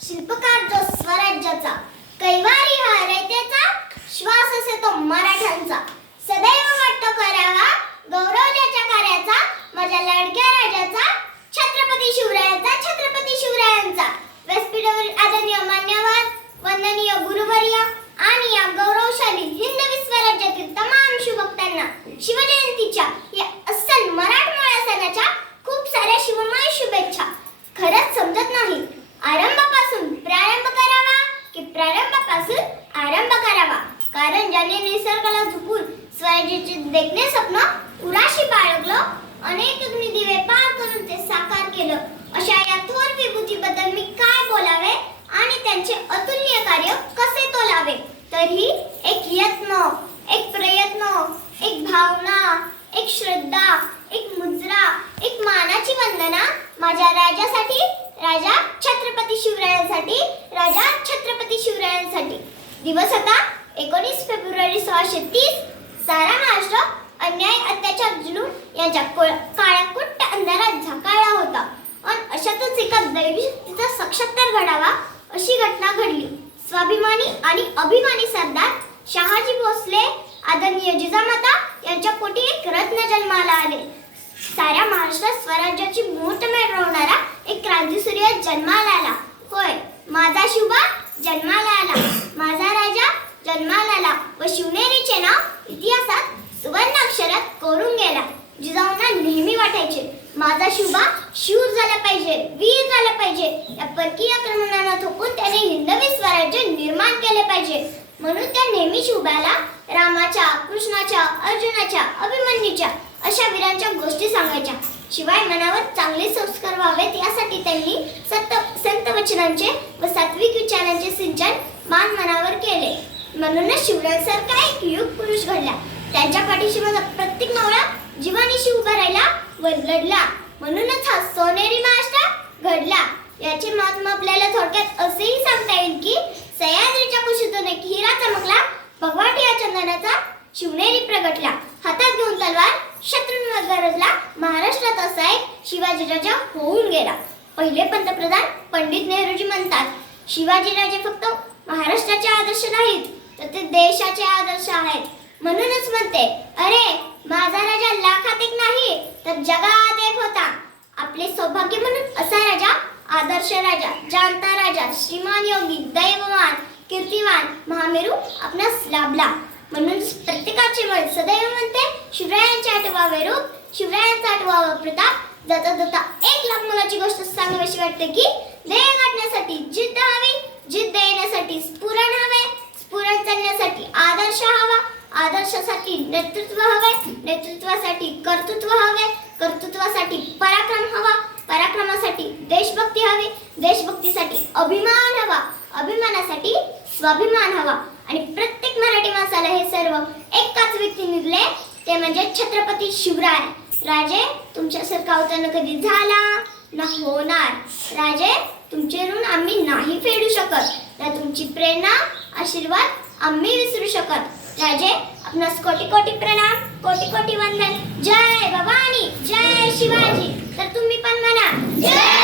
शिल्पकार जो स्वराज्याचा, कैवारी हा रयतेचा, श्वास असे तो मराठ्यांचा. सदैव वाटतो करावा गौरव ज्याच्या कार्याचा, माझ्या लाडक्या राजाचा, छत्रपती शिवरायांचा, छत्रपती शिवरायांचा. व्यासपीठावरील आदरणीय मान्यवर, वंदनीय गुरुवर्य आणि या गौरवशाली हिंदवी स्वराज्यातील तमाम शिवभक्तांना शिवजयंतीच्या या अस्सल मराठमोळ्या सणाच्या खूप साऱ्या शिवमय शुभेच्छा. खरंच समजत नाही आरंभापासून प्रारंभ करावा की प्रारंभापासून आरंभ करावा. कारण ज्याने निसर्गाला झुकून स्वराज्याचे देखणे स्वप्न उराशी बाळगलं, अनेक अग्निदिवे पार करून ते साकार केलं, अशा या थोर विभूतीबद्दल मी काय बोलावे आणि त्यांचे अतुलनीय कार्य कसे तोलावे. तरी एक यत्न, एक प्रयत्न, एक भावना, एक श्रद्धा, एक मुद्रा, एक मानाची वंदना माझ्या राजासाठी, राजा छत्रपती शिवरायांसाठी, राजा छत्रपती शिवरायांसाठी. दिवस होता 19 फेब्रुवारी 1630. सारा महाराष्ट्र अन्याय, अत्याचार, जुलूम यांच्या काळ्याकुट्ट अंधारात झाकाळला होता. आणि अशातच एका दैवी शक्तीचा साक्षात्कार घडावा अशी घटना घडली. स्वाभिमानी आणि अभिमानी सरदार शहाजी भोसले, आदरणीय जिजामाता यांच्या पोटी एक रत्न जन्माला आले. साऱ्या महाराष्ट्रात स्वराज्याची मोठमेढ रोवणारा एक क्रांतीसूर्य जन्माला आला. होय, माझा शिवबा जन्माला आला, माझा राजा जन्माला आला व शिवनेरीचे नाव इतिहासात सुवर्ण अक्षरात कोरून गेला. जिजाऊंना नेहमी वाटायचे माझा शिवबा शूर झाला पाहिजे, वीर झाला पाहिजे. या परकीय आक्रमणांना थोपून त्याने हिंदवी स्वराज्य निर्माण केले पाहिजे. म्हणून त्या नेहमी शिवबाला रामाच्या, कृष्णाच्या, अर्जुनाच्या, अभिमन्यूच्या अशा वीरांच्या गोष्टी सांगायच्या. शिवाय मनावर चांगले संस्कार व्हावेत यासाठी त्यांनी संत वचनांचे व सात्विक विचारांचे सिंचन मान मनावर केले. म्हणूनच शिवरायांसारखा एक युग पुरुष घडला. त्यांच्या पाठीशी माझा प्रत्येक मावळा जीवानीशी उभा राहिला व लढला. म्हणूनच हा सोनेरी महाराष्ट्र घडला. याचे महात्मा आपल्याला थोडक्यात असेही सांगता येईल की सह्याद्रीच्या कुशीतून एक हिरा चमकला, भगवाटी या चंदनाचा शिवनेरी प्रगटला. हातात घेऊन तलवार शत्रूंवर गरजला, महाराष्ट्रात असा एक शिवाजी राजा होऊन गेला. पहिले पंतप्रधान पंडित नेहरूजी म्हणतात, शिवाजीराजे फक्त महाराष्ट्राचे आदर्श नाहीत तर ते देशाचे आदर्श आहेत. म्हणूनच म्हणते, अरे माझा राजा लाखात एक नाही तर जगात एक होता. आपले सौभाग्य म्हणून असा राजा, आदर्श राजा, जाणता राजा, श्रीमान योगी, दैववान, कीर्तिवान, महामेरू आपणास लाभला. म्हणून प्रत्येकाचे मन सदैव म्हणते शिवरायांचे आठवावे रूप, शिवरायांचा आठवावा प्रताप. जाता जाता एक लहान मुलाची गोष्ट सांगावीशी वाटते की ध्येय गाठण्यासाठी जिद्द हवी, जिद्द येण्यासाठी स्फुरण हवे, स्फुरण चालण्यासाठी आदर्श हवा, आदर्शासाठी नेतृत्व हवे, नेतृत्वासाठी कर्तृत्व हवे, कर्तृत्वासाठी पराक्रम हवा, पराक्रमासाठी देशभक्ती हवी, देशभक्तीसाठी अभिमान हवा, अभिमानासाठी स्वाभिमान हवा. आणि प्रत्येक मराठी माणसाला हे सर्व एकाच व्यक्तीने दिले, ते म्हणजे छत्रपती शिवराय. राजे तुमच्यासारखा अवतार कधी झाला ना होणार. राजे तुमचे ऋण आम्ही नाही फेडू शकत, ना तुमची प्रेरणा, आशीर्वाद आम्ही विसरू शकत. राजे आपणास कोटी कोटी प्रणाम, कोटी कोटी वंदन. जय भवानी, जय शिवाजी. तर तुम्ही पण म्हणा जय